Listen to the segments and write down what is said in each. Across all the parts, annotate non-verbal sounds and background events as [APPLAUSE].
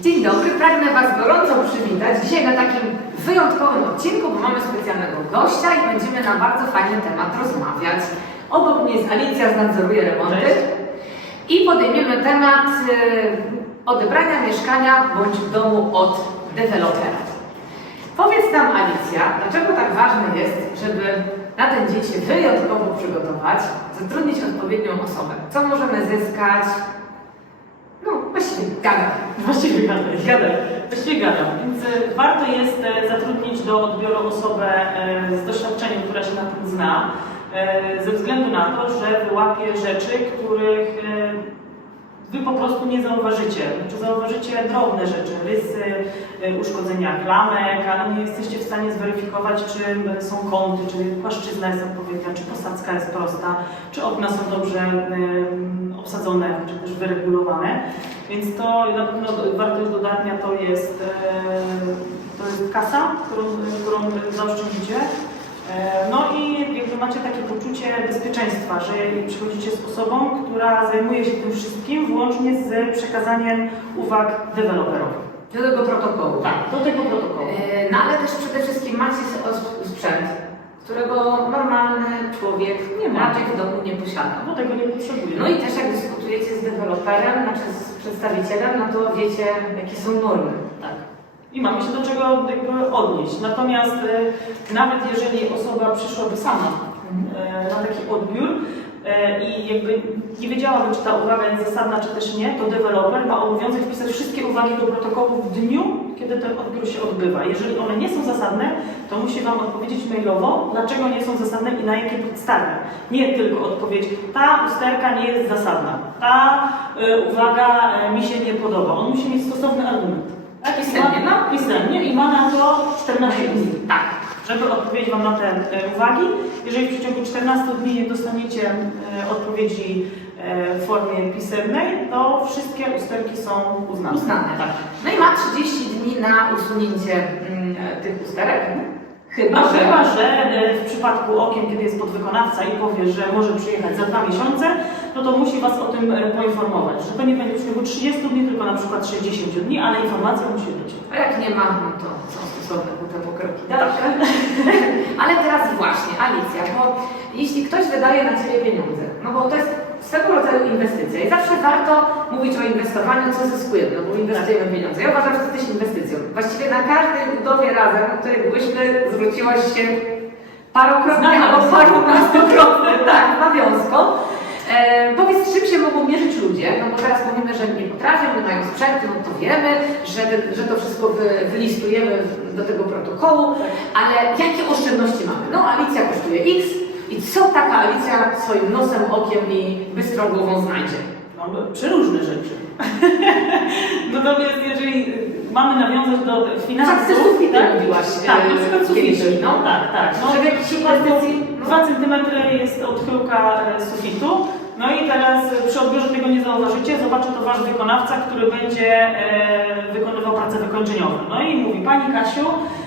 Dzień dobry, pragnę Was gorąco przywitać dzisiaj na takim wyjątkowym odcinku, bo mamy specjalnego gościa i będziemy na bardzo fajny temat rozmawiać. Obok mnie jest Alicja z Nadzoruje Remonty Cześć. i podejmiemy temat y, odebrania mieszkania bądź domu od dewelopera. Powiedz nam Alicja, dlaczego tak ważne jest, żeby na ten dzień się wyjątkowo przygotować, zatrudnić odpowiednią osobę? Co możemy zyskać? Właściwie gadaj. Właściwie gadam, gadam. Właściwie gadam. Więc e, warto jest e, zatrudnić do odbioru osobę e, z doświadczeniem, która się na tym zna, ze względu na to, że wyłapie rzeczy, których Wy po prostu nie zauważycie. Znaczy zauważycie drobne rzeczy, rysy, uszkodzenia klamek, ale nie jesteście w stanie zweryfikować, czy są kąty, czy płaszczyzna jest odpowiednia, czy posadzka jest prosta, czy okna są dobrze obsadzone, czy też wyregulowane. Więc to na pewno wartość dodatnia to jest, e, to jest kasa, którą, którą zaoszczędzicie. E, No i jakby macie takie poczucie bezpieczeństwa, że przychodzicie z osobą, która zajmuje się tym wszystkim, włącznie z przekazaniem uwag deweloperowi. Do tego protokołu. Tak, do tego protokołu. E, No ale też przede wszystkim macie sprzęt, którego normalny człowiek Nie ma. raczej w domu nie posiada. Do tego nie potrzebuję. No i też jak dyskutujecie z deweloperem, znaczy z przedstawicielem, no to wiecie, jakie są normy. Tak. I mamy się do czego jakby odnieść. Natomiast e, nawet jeżeli osoba przyszłaby sama e, na taki odbiór i jakby nie wiedziałaby, czy ta uwaga jest zasadna, czy też nie, to deweloper ma obowiązek wpisać wszystkie uwagi do protokołu w dniu, kiedy ten odbiór się odbywa. Jeżeli one nie są zasadne, to musi Wam odpowiedzieć mailowo, dlaczego nie są zasadne i na jakie podstawie. Nie tylko odpowiedź, ta usterka nie jest zasadna, ta e, uwaga e, mi się nie podoba. On musi mieć stosowny argument. Tak, Pisemnie, no? Pisemnie i ma na to 14 dni, Tak. Żeby odpowiedzieć Wam na te e, uwagi. Jeżeli w przeciągu 14 dni nie dostaniecie e, odpowiedzi e, w formie pisemnej, to wszystkie usterki są uznane. Uznane. Tak. No i ma 30 dni na usunięcie mm, tych usterek. Chyba, No że... chyba, że w przypadku okien, kiedy jest podwykonawca i powie, że może przyjechać za dwa miesiące, no to musi Was o tym poinformować, że to nie będzie w przeciągu 30 dni, tylko na przykład 60 dni, ale informacja musi być. A jak nie ma, no to są stosowne potem pokroki. Tak. Dobrze. Ale teraz właśnie, Alicja, bo ktoś wydaje na Ciebie pieniądze, no bo to jest swego rodzaju inwestycja i zawsze warto mówić o inwestowaniu, co zyskujemy, no bo inwestujemy pieniądze. Ja uważam, że to jest inwestycją. Właściwie na każdej budowie razem, o której byłyśmy, zwróciłaś się parokrotnie albo parunastokrotnie, [LAUGHS] tak, nawiązką. E, powiedz, czym się mogą mierzyć ludzie? No bo teraz mówimy, że nie potrafią, nie mają sprzętu, no to wiemy, że, że to wszystko wy, wylistujemy do tego protokołu, ale jakie oszczędności mamy? No Alicja kosztuje X i co taka Alicja swoim nosem, okiem i bystrą głową znajdzie? No, przeróżne rzeczy. [LAUGHS] Natomiast jeżeli mamy nawiązać do finansów... Tak, ze sufitem mówiłaś, Tak, e, na przykład kiedyś, sufity. no. Tak, tak. No, Że w w jakiejś przypadku inwestycji, no. 2 cm jest odchyłka e, sufitu. No i teraz przy odbiorze tego nie zauważycie, zobaczy to Wasz wykonawca, który będzie e, wykonywał prace wykończeniowe. No i mówi, Pani Kasiu,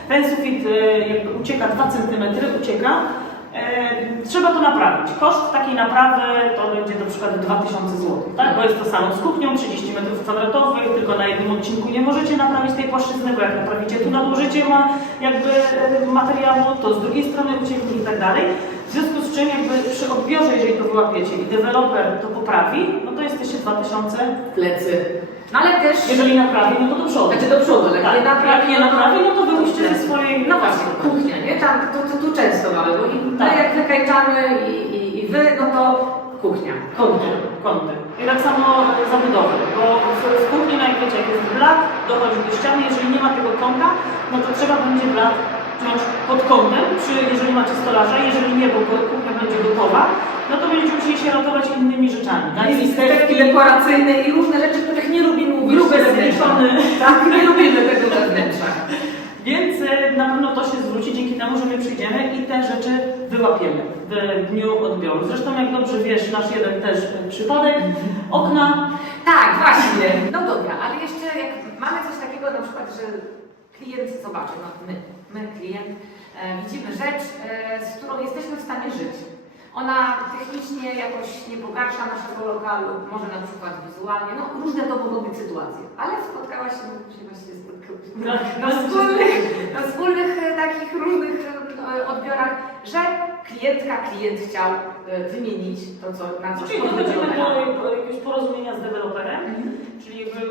ten sufit jakby ucieka 2 cm, ucieka, trzeba to naprawić. Koszt takiej naprawy to będzie na przykład 2000 zł, tak? Bo jest to salon z kuchnią, 30 m2, tylko na jednym odcinku nie możecie naprawić tej płaszczyzny, bo jak naprawicie tu nadużycie ma jakby e, materiału, to z drugiej strony ucieknie i tak dalej. W związku z czym jakby przy odbiorze, jeżeli to wyłapiecie i deweloper to poprawi, no to jesteście 2000. Plecy. No ale też... Jeżeli naprawi, no to do przodu. Znaczy do przodu, ale Tak, nie naprawi, jak nie naprawi, no to wyjście ze swojej... No właśnie, kuchnia, nie? Tam, to, to, tu często mamy, bo i Tak. jak wykajczamy i, i, i wy, no to kuchnia, kąty. kąty. I tak samo zabudowy, bo w, w kuchni, no wiecie, jak jest blat, dochodzi do ściany, jeżeli nie ma tego kąta, no to trzeba będzie blat wziąć pod kątem, przy, jeżeli macie stolarza, jeżeli nie, bo kuchnia będzie gotowa, no to będziecie musieli się ratować innymi rzeczami. No i listewki dekoracyjne i różne rzeczy, których nie lubimy mówić. Grube zniszczone. Tak, nie lubimy tego wewnętrza. [LAUGHS] Więc e, na pewno to się zwróci dzięki temu, że my przyjdziemy i te rzeczy wyłapiemy w dniu odbioru. Zresztą jak dobrze wiesz, nasz jeden też przypadek, okna Tak, właśnie. No dobra, ale jeszcze jak mamy coś takiego na przykład, że klient zobaczy, no my, my klient, e, widzimy rzecz, e, z którą jesteśmy w stanie żyć. Ona technicznie jakoś nie pogarsza naszego lokalu, może na przykład wizualnie, no różne to mogą być sytuacje, ale spotkałaś się Tak, na wspólnych, na wspólnych e, takich różnych odbiorach, że klientka, klient chciał wymienić to, co na co Czyli dochodzimy do jakiegoś porozumienia z deweloperem, czyli jakby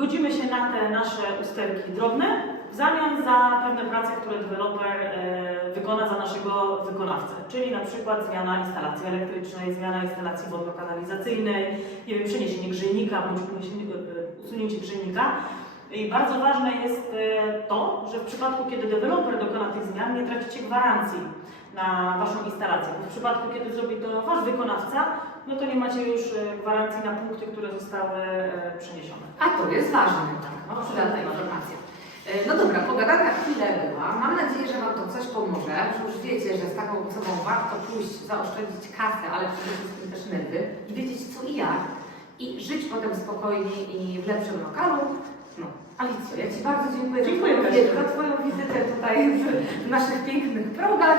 godzimy się na te nasze usterki drobne w zamian za pewne prace, które deweloper e, wykona za naszego wykonawcę. Czyli na przykład zmiana instalacji elektrycznej, zmiana instalacji wodno-kanalizacyjnej, nie wiem, przeniesienie grzejnika bądź uniesienie- e, usunięcie grzejnika. I bardzo ważne jest e, to, że w przypadku, kiedy deweloper dokona tych zmian, nie tracicie gwarancji na Waszą instalację. Bo w przypadku, kiedy zrobi to Wasz wykonawca, no to nie macie już e, gwarancji na punkty, które zostały e, przeniesione. A to jest ważne, tak, no, przydatna informacja. E, No dobra, pogadanka chwilę była. Mam nadzieję, że Wam to coś pomoże, że już wiecie, że z taką osobą warto pójść, zaoszczędzić kasę, ale przede wszystkim też nerwy i wiedzieć co i jak i żyć potem spokojnie i w lepszym lokalu. No, Alicjo, ja Ci bardzo dziękuję, Dziękuję za. Twoją, za Twoją wizytę tutaj w naszych pięknych progach.